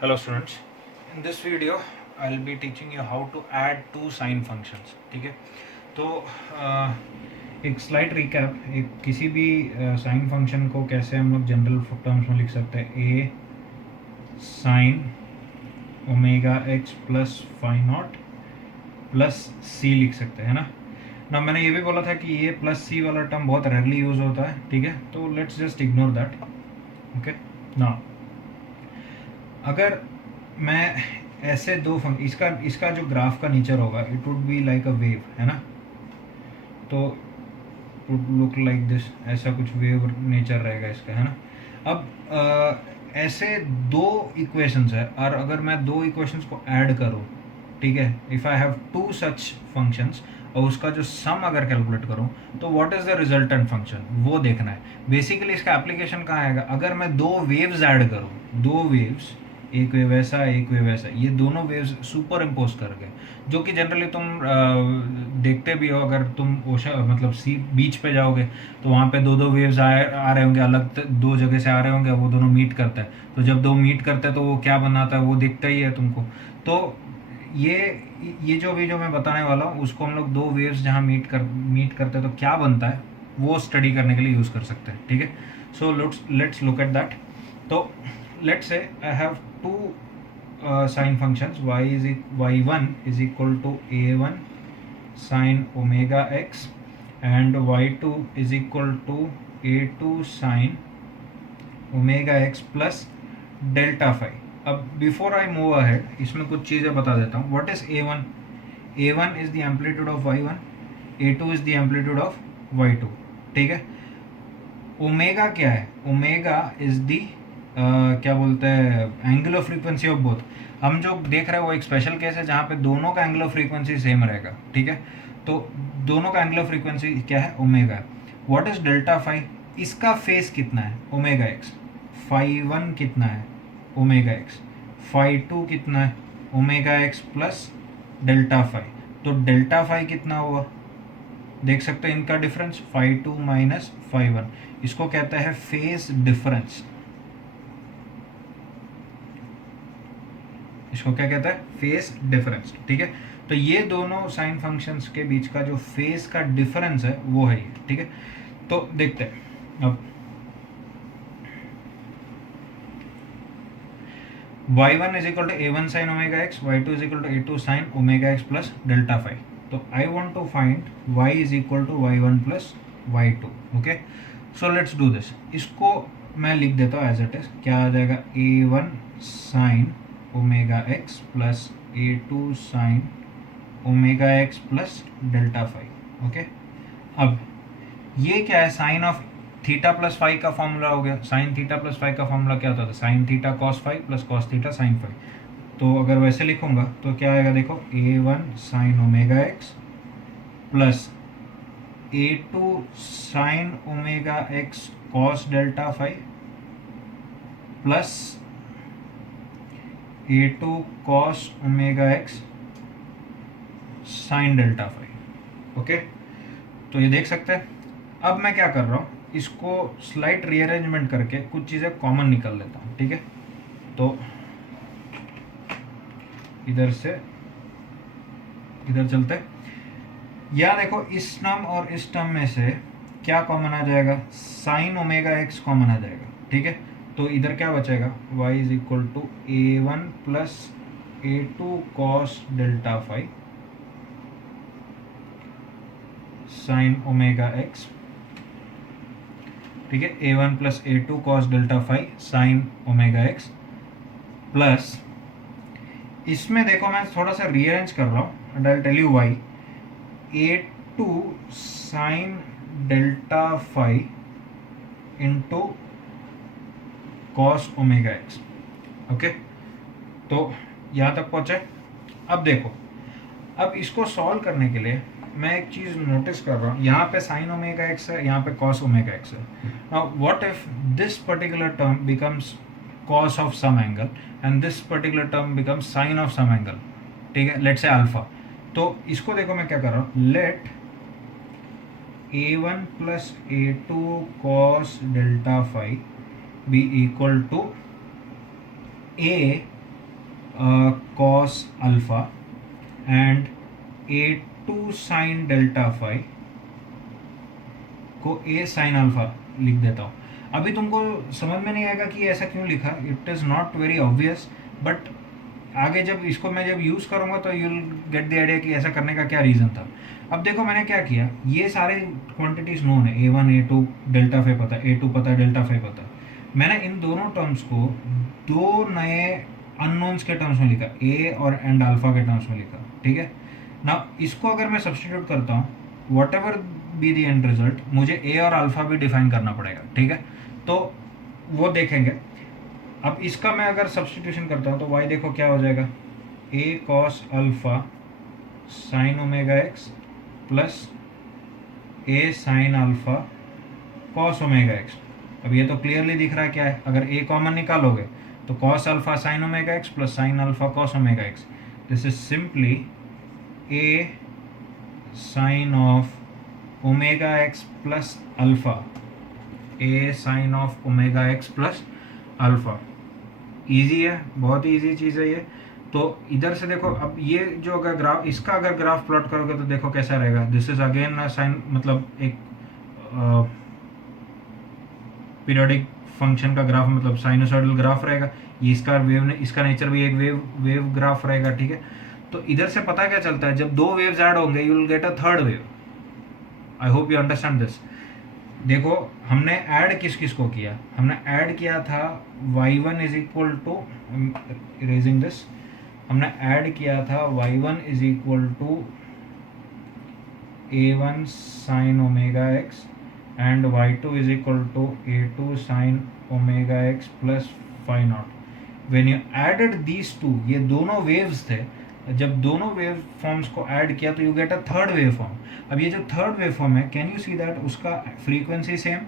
Hello students, in this video I'll be teaching you how to add two sine functions. ठीक है, तो एक slide recap, एक किसी भी साइन फंक्शन को कैसे हम लोग जनरल टर्म्स में लिख सकते हैं. A sine omega x plus phi naught plus C लिख सकते हैं ना. ना मैंने ये भी बोला था कि ये प्लस सी वाला टर्म बहुत रेयरली यूज होता है. ठीक है, तो let's just ignore that. Okay, ना अगर मैं ऐसे दो इसका जो ग्राफ का नेचर होगा it would be like a wave, है ना. तो वुड लुक लाइक दिस, ऐसा कुछ वेव नेचर रहेगा इसका, है ना. अब ऐसे दो इक्वेशंस है और अगर मैं दो इक्वेशंस को ऐड करूँ, ठीक है, if I have two such functions और उसका जो सम अगर कैलकुलेट करूँ तो what is the resultant function, वो देखना है. बेसिकली इसका एप्लीकेशन कहाँ आएगा, अगर मैं दो वेव्स ऐड करूँ, दो वेव्स, एक वेव ऐसा एक वेव ऐसा, ये दोनों वेव्स सुपर इम्पोज करके, जो कि जनरली तुम देखते भी हो. अगर तुम ओशन मतलब सी बीच पे जाओगे तो वहाँ पे दो दो वेव्स आ रहे होंगे, अलग दो जगह से आ रहे होंगे, वो दोनों मीट करते हैं. तो जब दो मीट करते हैं तो वो क्या बनाता है वो दिखता ही है तुमको. तो ये जो मैं बताने वाला हूँ उसको हम लोग दो वेव्स जहाँ मीट करते हैं तो क्या बनता है वो स्टडी करने के लिए यूज़ कर सकते हैं. ठीक है, so let's look at that. तो let's say I have two sine functions. Y1 is equal to a1 sine omega x and y2 is equal to a2 sine omega x plus delta phi. अब before I move ahead इसमें कुछ चीज़ें बता देता हूँ. What is a1? a1 is the amplitude of y1, a2 is the amplitude of y2. ठीक है, omega क्या है? ओमेगा इज द क्या बोलते हैं, एंगुलर फ्रीक्वेंसी ऑफ बोथ. हम जो देख रहे हैं वो एक स्पेशल केस है जहाँ पे दोनों का एंगुलर फ्रीक्वेंसी सेम रहेगा. ठीक है, तो दोनों का एंगुलर फ्रीक्वेंसी क्या है? Omega. What is delta phi? इसका फेस कितना है? Omega x. फाई वन कितना है? Omega x. फाई टू कितना है? Omega x plus delta phi. तो डेल्टा फाई कितना हुआ देख सकते हैं इनका difference, phi two minus phi one. इसको कहते हैं फेस डिफरेंस. इसको क्या कहता है? Phase difference. ठीक है, तो ये दोनों साइन फंक्शंस के बीच का जो फेस का डिफरेंस है वो है ये. ठीक है, तो देखते हैं अब. y1 is equal to a1 sine omega X, y2 is equal to a2 sine omega x plus delta phi. तो I want to find y is equal to y1 plus y2. Okay, so let's do this. इसको मैं लिख देता हूँ as it is. क्या आ जाएगा? a1 sine omega x plus a2 sine omega x plus delta phi. Okay, अब ये क्या है? Sine of theta plus phi का फॉर्मूला हो गया. साइन थीटा प्लस फाई का फॉर्मूला क्या होता था? Sine theta cos phi plus cos theta sine phi. तो अगर वैसे लिखूंगा तो क्या आएगा? देखो, a1 sine omega x plus a2 sine omega x cos delta phi plus a2 cos omega x sine delta phi. Okay, तो ये देख सकते हैं. अब मैं क्या कर रहा हूँ, इसको स्लाइट रीअरेंजमेंट करके कुछ चीज़ें कॉमन निकाल लेता हूँ. ठीक है, तो इधर से इधर चलते हैं. या देखो, इस टर्म और इस टर्म में से क्या कॉमन आ जाएगा? साइन ओमेगा एक्स कॉमन आ जाएगा. ठीक है, तो इधर क्या बचेगा? y is equal to a1 plus a2 cos delta phi sine omega x. ठीक है, a1 plus a2 cos delta phi sine omega x plus, इसमें देखो मैं थोड़ा सा रीअरेंज कर रहा हूँ and I tell you why. a2 sine delta phi into cos omega x. Okay, तो यहाँ तक पहुँचे. अब देखो, अब इसको सॉल्व करने के लिए मैं एक चीज़ नोटिस कर रहा हूँ. यहाँ पे साइन ओमेगा एक्स है, यहाँ पे कॉस ओमेगा एक्स है. Now what if this particular term becomes cos of some angle and this particular term becomes sine of some angle. ठीक है, लेट्स से अल्फा. तो इसको देखो मैं क्या कर रहा हूँ. Let a1 plus a2 cos delta phi be equal to a cos alpha and A two sine delta phi को ए साइन अल्फा लिख देता हूँ। अभी तुमको समझ में नहीं आएगा कि ऐसा क्यों लिखा, it is not very obvious, but आगे जब इसको मैं जब यूज़ करूँगा तो यूल गेट द आइडिया कि ऐसा करने का क्या रीज़न था। अब देखो मैंने क्या किया, ये सारे क्वांटिटीज़ नोन है, A1 A2 डेल्टा फाई पता है, A2 पता है, डेल्टा फाई पता है। मैंने इन दोनों टर्म्स को दो नए अननोन्स के टर्म्स में लिखा, ए और एंड अल्फा के टर्म्स में लिखा, ठीक है ना। इसको अगर मैं सब्सटीट्यूट करता हूँ, what ever be the and result, मुझे ए और अल्फा भी डिफाइन करना पड़ेगा, ठीक है। तो वो देखेंगे। अब इसका मैं अगर सब्सटीट्यूशन करता हूँ तो y देखो क्या हो जाएगा, a cos alpha sine omega x plus a sign alpha cos omega x. अब ये तो क्लियरली दिख रहा है क्या है, अगर a कॉमन निकालोगे तो cos alpha sine omega x plus sine alpha cos omega x, this is simply a sine of omega x plus alpha, a sine of omega x plus alpha. Easy है, बहुत ही easy चीज़ है ये। तो इधर से देखो, अब ये जो अगर ग्राफ, इसका अगर ग्राफ प्लॉट करोगे तो देखो कैसा रहेगा, दिस इज अगेन साइन, मतलब एक पीरियोडिक फंक्शन का ग्राफ, मतलब साइनोसॉइडल ग्राफ रहेगा। ये इसका वेव, इसका नेचर भी एक वेव ग्राफ रहेगा, ठीक है। तो इधर से पता क्या चलता है, जब दो वेव्स ऐड होंगे you will get a third wave. I hope you understand this. देखो हमने ऐड किस किस को किया, हमने ऐड किया था y1 is equal to, erasing this, हमने ऐड किया था y1 is equal to a1 sine omega x and y2 is equal to a2 sine omega x plus phi naught. When you added these two, ये दोनों waves थे, जब दोनों wave forms को add किया तो you get a third wave form. अब ये जो थर्ड वेव फॉर्म है, कैन यू सी दैट उसका फ्रीक्वेंसी सेम,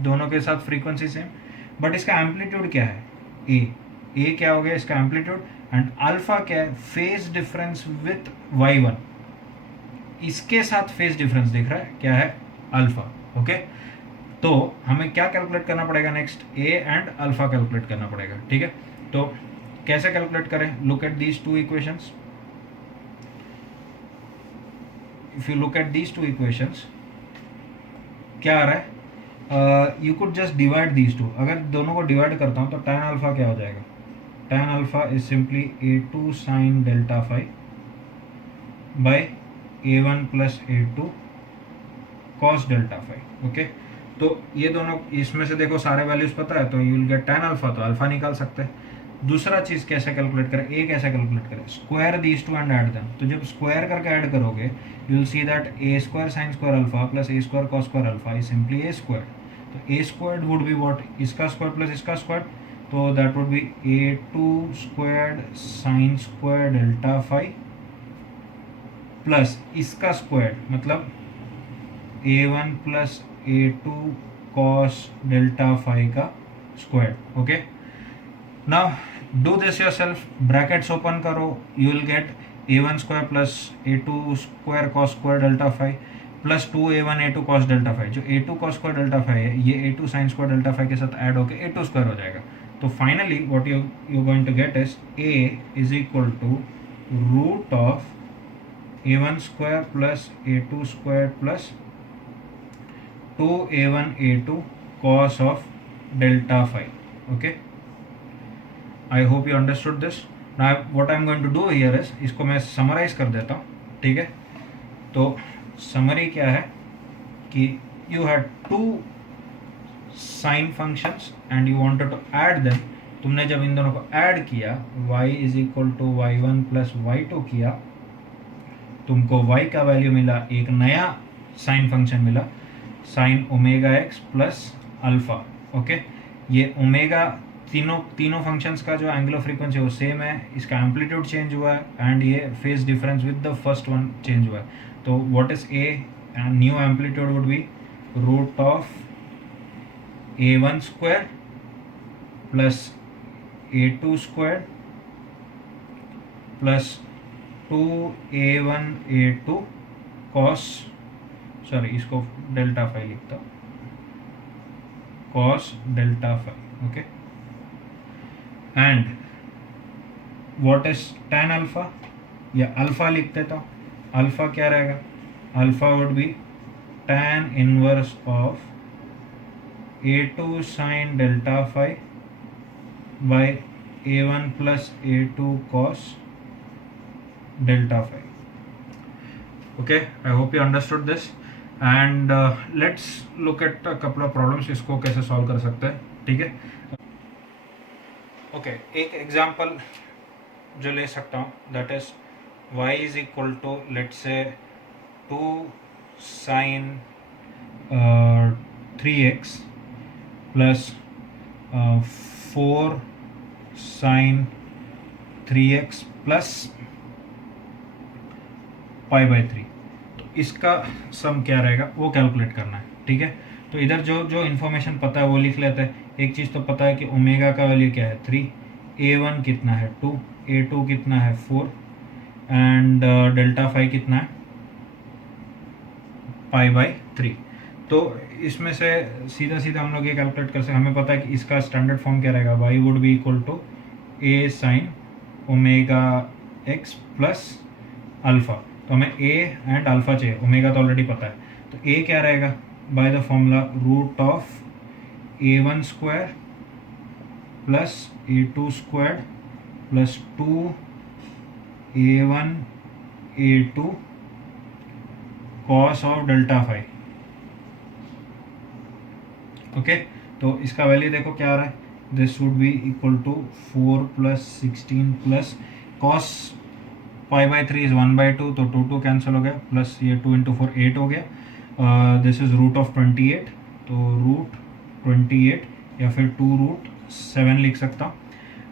दोनों के साथ फ्रीक्वेंसी सेम, बट इसका एम्पलीट्यूड क्या है, ए क्या हो गया इसका एम्पलीट्यूड, एंड अल्फा क्या है, फेज डिफरेंस विथ y1, इसके साथ फेज डिफरेंस दिख रहा है, क्या है, अल्फा। ओके, तो हमें क्या कैलकुलेट करना पड़ेगा next, A and alpha calculate करना पड़ेगा, ठीक है। तो कैसे कैलकुलेट करें, look at these two equations. If you look at these two equations, क्या आ रहा है, you could just divide these two. अगर दोनों को डिवाइड करता हूँ तो tan अल्फा क्या हो जाएगा, tan alpha is simply a2 sine delta phi by a1 plus a2 cos delta phi. Okay, तो ये दोनों, इसमें से देखो सारे वैल्यूज पता है, तो you will get tan alpha, तो अल्फा निकाल सकते हैं। दूसरा चीज़ कैसे कैलकुलेट करें, ए कैसे कैलकुलेट करें, square these two and add them. तो जब स्क्वायर करके ऐड करोगे you will see that A square sine square alpha plus A square cos square alpha is simply A square. तो A square would be what, इसका square plus इसका square, तो that would be a2 square sine square delta phi plus इसका square, मतलब a1 plus a2 cos delta phi का square. Okay, now do this yourself, brackets open करो, you will get a1 square plus a2 square cos square delta phi plus 2a1 a2 cos delta phi। जो a2 cos square delta phi है ये a2 sin square delta phi के साथ add होके a2 square हो जाएगा। तो finally what you going to get is a is equal to root of a1 square plus a2 square plus 2a1 a2 cos of delta phi। okay, I hope you understood this. Now what I am going to do here is, इसको मैं summarise कर देता हूँ, ठीक है। तो summary क्या है कि you had two sine functions and you wanted to add them. तुमने जब इन दोनों को ऐड किया, y is equal to y1 plus y2 किया, तुमको y का वैल्यू मिला, एक नया साइन फंक्शन मिला, sine omega x plus alpha. Okay, ये ओमेगा तीनों फंक्शंस का जो एंगुलर फ्रीक्वेंसी है वो सेम है, इसका एम्पलीट्यूड चेंज हुआ है एंड ये phase difference with the first one change हुआ है। तो what is A, and new amplitude would be root of a1 square plus a2 square plus 2a1 a2 cos, sorry इसको delta phi लिखता हूँ, cos delta phi. Okay, and what is tan alpha, या alpha लिखते तो alpha क्या रहेगा, alpha would be tan inverse of a2 sin delta phi by a1 plus a2 cos delta phi. Okay, I hope you understood this and let's look at a couple of problems. इसको कैसे solve कर सकते हैं, ठीक है. Okay, एक example जो ले सकता हूँ, that is y is equal to let's say 2 sin 3x plus 4 sin 3x plus pi by 3. तो इसका सम क्या रहेगा वो कैलकुलेट करना है, ठीक है. तो इधर जो जो इन्फॉर्मेशन पता है वो लिख लेते हैं. एक चीज़ तो पता है कि ओमेगा का वैल्यू क्या है 3, a1 कितना है 2, a2 कितना है 4 एंड डेल्टा फाई कितना है पाई बाई 3. तो इसमें से सीधा सीधा हम लोग ये कैलकुलेट कर सकते हैं. हमें पता है कि इसका स्टैंडर्ड फॉर्म क्या रहेगा, y would be equal to a sine omega x plus alpha. तो हमें a एंड अल्फा चाहिए, ओमेगा तो ऑलरेडी पता है. तो a क्या रहेगा by the formula root of a1 square plus a2 square plus 2 a1 a2 cos of delta phi. Okay, तो इसका वैल्यू देखो क्या आ रहा है, this would be equal to 4 plus 16 plus cos pi by 3 is 1/2, तो 2 कैंसिल हो गया, प्लस ये 2 इंटू 4 8 हो गया. दिस इज रूट ऑफ 28, तो रूट 28 या फिर 2 रूट 7 लिख सकता हूँ.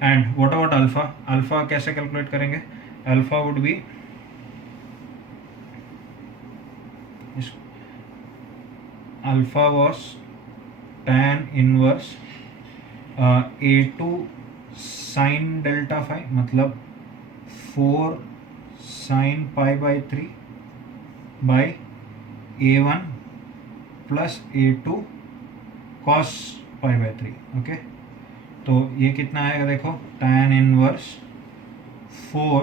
And what about alpha, alpha कैसे कैलकुलेट करेंगे, alpha would be alpha was tan inverse a2 sine delta phi, मतलब 4 sine pi by 3 by a1 plus a2 cos pi by 3. Okay, तो ये कितना आएगा देखो, tan inverse 4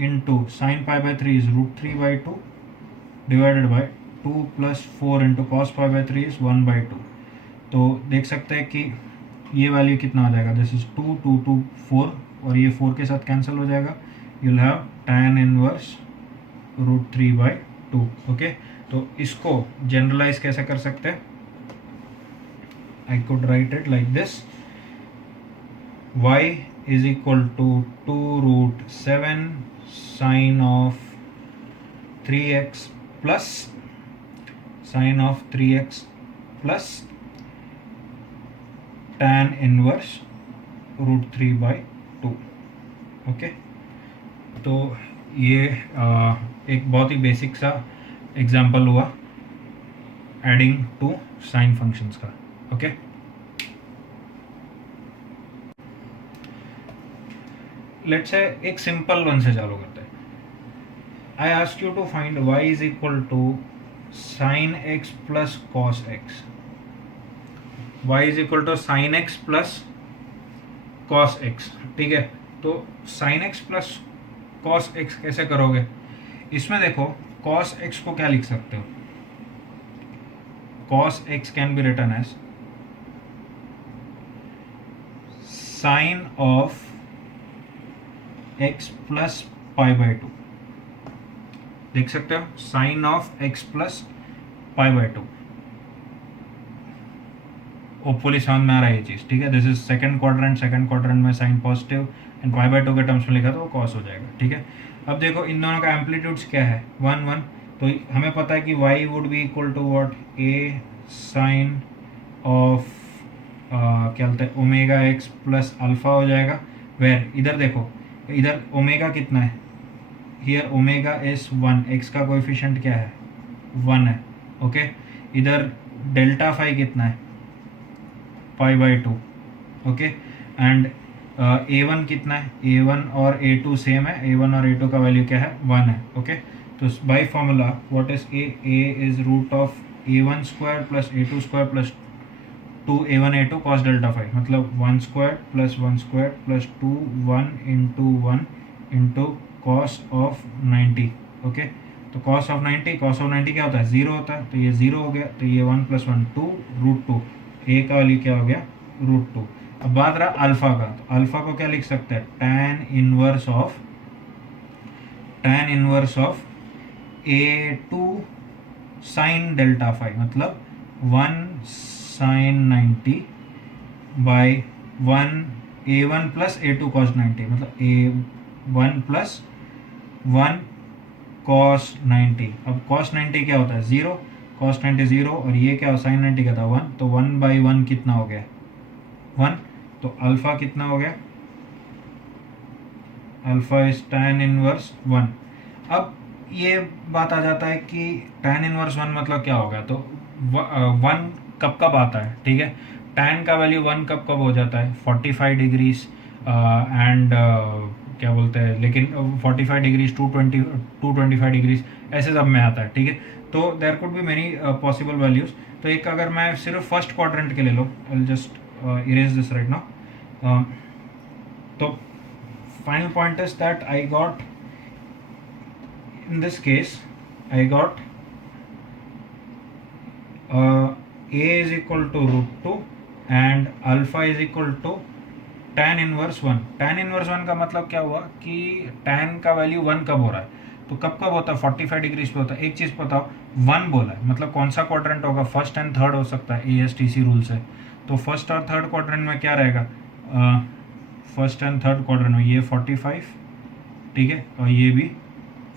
into sine pi by 3 is root 3/2 divided by 2 plus 4 into cos pi by 3 is 1/2. तो देख सकते हैं कि ये वैल्यू कितना आ जाएगा, दिस इज 2 2 2 4 और ये 4 के साथ कैंसिल हो जाएगा. You will have tan inverse root 3/2. Okay, तो इसको जनरलाइज कैसे कर सकते हैं, I could write it like this, y is equal to 2 root 7 sine of 3x plus sine of 3x plus tan inverse root 3/2. Okay, तो ये एक बहुत ही बेसिक सा एग्जाम्पल हुआ एडिंग टू साइन फंक्शंस का. ओके, लेट्स से एक simple one से चालू करते हैं. I ask you to find y is equal to sine x plus cos x. y is equal to sine x plus cos x, ठीक है. तो sine x plus cos x कैसे करोगे, इसमें देखो कॉस x को क्या लिख सकते हो, cos x can be written as sine of x plus pi by 2. देख सकते हो sine of x plus pi by 2. Hopefully समझ में आ रहा है ये चीज़, ठीक है. दिस इज सेकंड क्वाड्रेंट में sine positive and pi by 2 के टर्म्स में लिखा तो वो कॉस हो जाएगा, ठीक है. अब देखो इन दोनों का एम्पलीट्यूड्स क्या है 1 1, तो हमें पता है कि y would be equal to what a sine of क्या बोलते हैं ओमेगा x प्लस अल्फा हो जाएगा. वेर इधर देखो, इधर ओमेगा कितना है, हियर ओमेगा इज 1, x का कोएफिशिएंट क्या है 1 है. ओके, इधर डेल्टा फाई कितना है पाई बाई 2. ओके, एंड a1 कितना है, a1 और a2 सेम है, a1 और a2 का वैल्यू क्या है 1 है. ओके, तो by formula what is a is root of a1 square plus a2 square plus 2 a1 a2 cos delta phi, मतलब 1 square plus 1 square plus 2 1 into 1 into cos of 90। Okay, तो cos of 90 क्या होता है, 0 होता है, तो ये 0 हो गया, तो ये 1 + 1 2 √2, ए का वैल्यू क्या हो गया, √2। अब बात रहा अल्फा का, तो अल्फा को क्या लिख सकते हैं, tan inverse of A2 sine delta phi, मतलब 1 sign 90 by 1 A1 + A2 cos 90, मतलब A1 + 1 cos 90। अब cos 90 क्या होता है, 0, cos 90 0, और ये क्या sin 90 क्या था, 1, तो 1/1 कितना हो गया, 1, तो अल्फा कितना हो गया, अल्फा इज tan इनवर्स 1। अब ये बात आ जाता है कि tan इनवर्स 1 मतलब क्या होगा, तो 1 कब कब आता है, ठीक है, tan का वैल्यू 1 कब कब हो जाता है, 45 डिग्रीज एंड क्या बोलते हैं, लेकिन 45 डिग्रीज 225 डिग्रीज ऐसे सब में आता है, ठीक है। तो there could be many possible values. तो एक अगर मैं सिर्फ फर्स्ट क्वाड्रेंट के ले लो, I will just erase this right now. तो final point is that I got, in this case I got a is equal to √2 and alpha is equal to tan inverse 1। tan inverse 1 का मतलब क्या हुआ कि tan का value 1 कब हो रहा है, तो कब कब होता है, 45 डिग्रीज पे होता है। एक चीज़ बताओ, 1 बोला है मतलब कौन सा क्वाड्रेंट होगा, फर्स्ट एंड थर्ड हो सकता है ASTC रूल से। तो फर्स्ट और थर्ड क्वाड्रेंट में क्या रहेगा, फर्स्ट एंड थर्ड क्वाड्रेंट में ये 45, ठीक है, और ये भी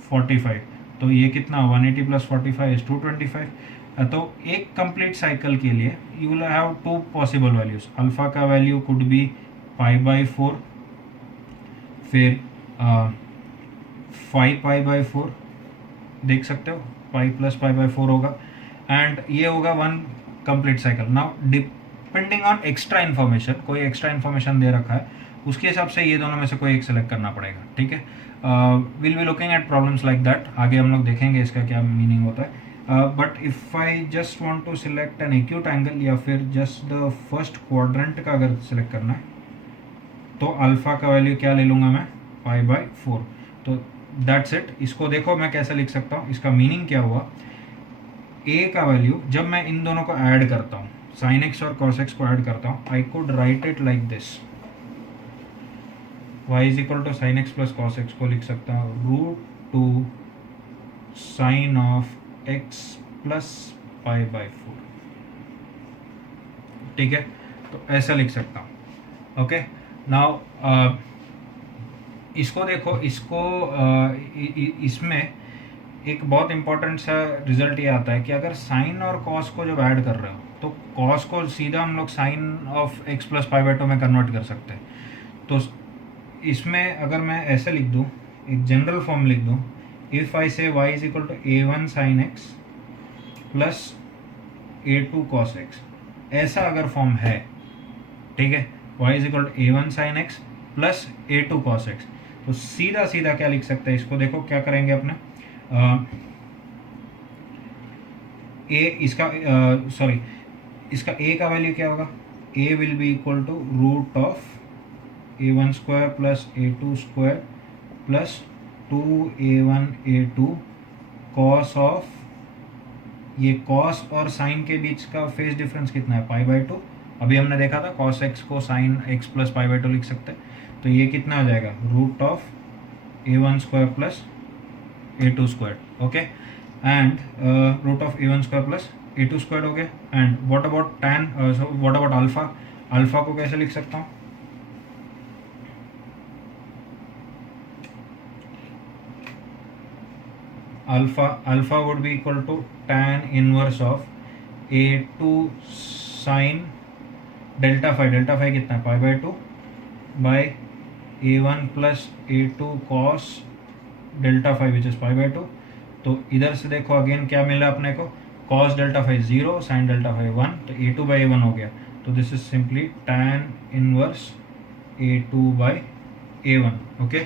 45, तो ये कितना 180 + 45 इज 225। तो एक कंप्लीट साइकिल के लिए you will have to possible values, alpha का वैल्यू कुड बी π/4, फिर 5π/4 देख सकते हो, पाई + π/4 होगा, एंड ये होगा 1 complete cycle. Now depending on extra information, कोई एक्स्ट्रा इन्फॉर्मेशन दे रखा है उसके हिसाब से ये दोनों में से कोई एक सेलेक्ट करना पड़ेगा, ठीक है। Will be looking at problems like that, आगे हम लोग देखेंगे इसका क्या मीनिंग होता है। But if I just want to select an acute angle या फिर जस्ट द फर्स्ट क्वाड्रेंट का अगर सिलेक्ट करना है, तो अल्फ़ा का वैल्यू क्या ले लूँगा मैं, π/4। तो दैट्स इट। इसको देखो मैं कैसे लिख सकता हूँ, इसका मीनिंग क्या हुआ, ए का वैल्यू जब मैं इन दोनों को ऐड करता हूँ, sin x और cos x को ऐड करता हूँ, I could write it like this, y is equal to sin x + cos x को लिख सकता हूँ √2 sin ऑफ x + π/4, ठीक है, तो ऐसा लिख सकता हूँ। ओके, नाउ इसको देखो, इसको इसमें एक बहुत इंपॉर्टेंट सा रिजल्ट ये आता है कि अगर साइन और कॉस को जब ऐड कर रहे हो, तो कॉस को सीधा हम लोग साइन ऑफ x + π/2 में कन्वर्ट कर सकते हैं। तो इसमें अगर मैं ऐसे लिख दूँ, एक जनरल फॉर्म लिख दूँ, if I say y is equal to A1 sin x + A2 cos x, ऐसा अगर फॉर्म है, ठीक है, y is equal to A1 sin x + A2 cos x, तो सीधा सीधा क्या लिख सकते हैं, इसको देखो क्या करेंगे अपने, इसका a का वैल्यू क्या होगा, a will be equal to √A1² + A2² + 2A1 A2 cos of, ये cos और sin के बीच का फेज डिफरेंस कितना है, π/2। अभी हमने देखा था cos x को sin x + π/2 लिख सकते हैं, तो ये कितना आ जाएगा, √A1² + A2², okay, and √A1² + A2² हो गया। And what about tan, what about alpha, alpha को कैसे लिख सकता हूँ, alpha would be equal to tan inverse of A2 sin delta phi कितना है, π/2 by A1 + A2 cos delta phi which is π/2। तो इधर से देखो अगेन क्या मिला अपने को, cos delta phi 0, sin delta phi 1, तो A2/A1 हो गया। तो this is simply tan inverse A2/A1, okay.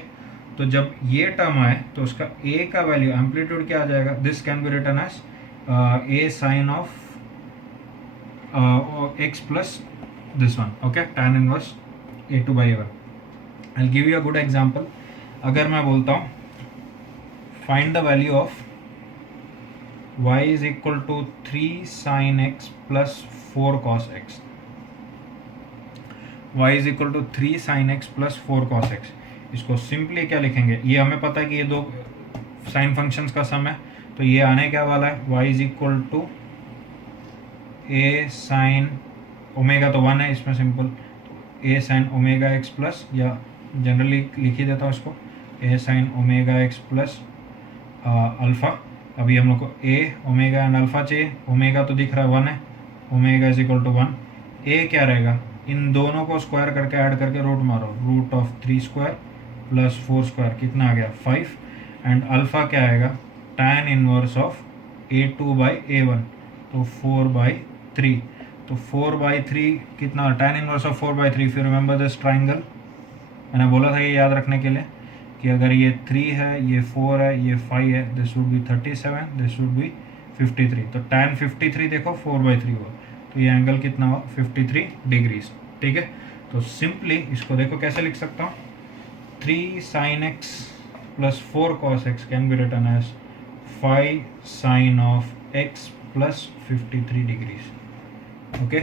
तो जब ये टर्म आए तो उसका a का वैल्यू एम्पलीट्यूड क्या आ जाएगा, this can be written as a sin of x + this one, okay, tan inverse A2/A1। I will give you a good example. अगर मैं बोलता हूँ find the value of y is equal to 3 sin x plus 4 cos x, y is equal to 3 sin x plus 4 cos x, इसको simply क्या लिखेंगे, ये हमें पता है कि ये दो साइन फंक्शंस का सम है, तो ये आने क्या वाला है, y is equal to a sine omega तो 1 है इसमें सिंपल, तो a sine omega x plus, या जनरली लिख ही देता हूँ इसको, a sine omega x plus alpha. अभी हम लोग को a ओमेगा एंड अल्फ़ा चाहिए, ओमेगा तो दिख रहा है 1 है, omega is equal to 1, a क्या रहेगा, इन दोनों को स्क्वायर करके ऐड करके रूट मारो, root of 3 square plus 4 square कितना आ गया 5, एंड अल्फ़ा क्या आएगा tan inverse of a2 by a1, तो 4/3, तो 4/3 कितना tan inverse of 4/3, if you remember this triangle, मैंने बोला था ये याद रखने के लिए कि अगर ये 3 है, ये 4 है, ये 5 है, this would B 37, this would B 53, तो tan 53 देखो 4/3 हुआ, तो ये एंगल कितना हुआ 53 डिग्रीज। ठीक है, तो सिंपली इसको देखो कैसे लिख सकता हूँ, 3 sin x plus 4 cos x can be written as 5 sin of x plus 53 degrees. Okay,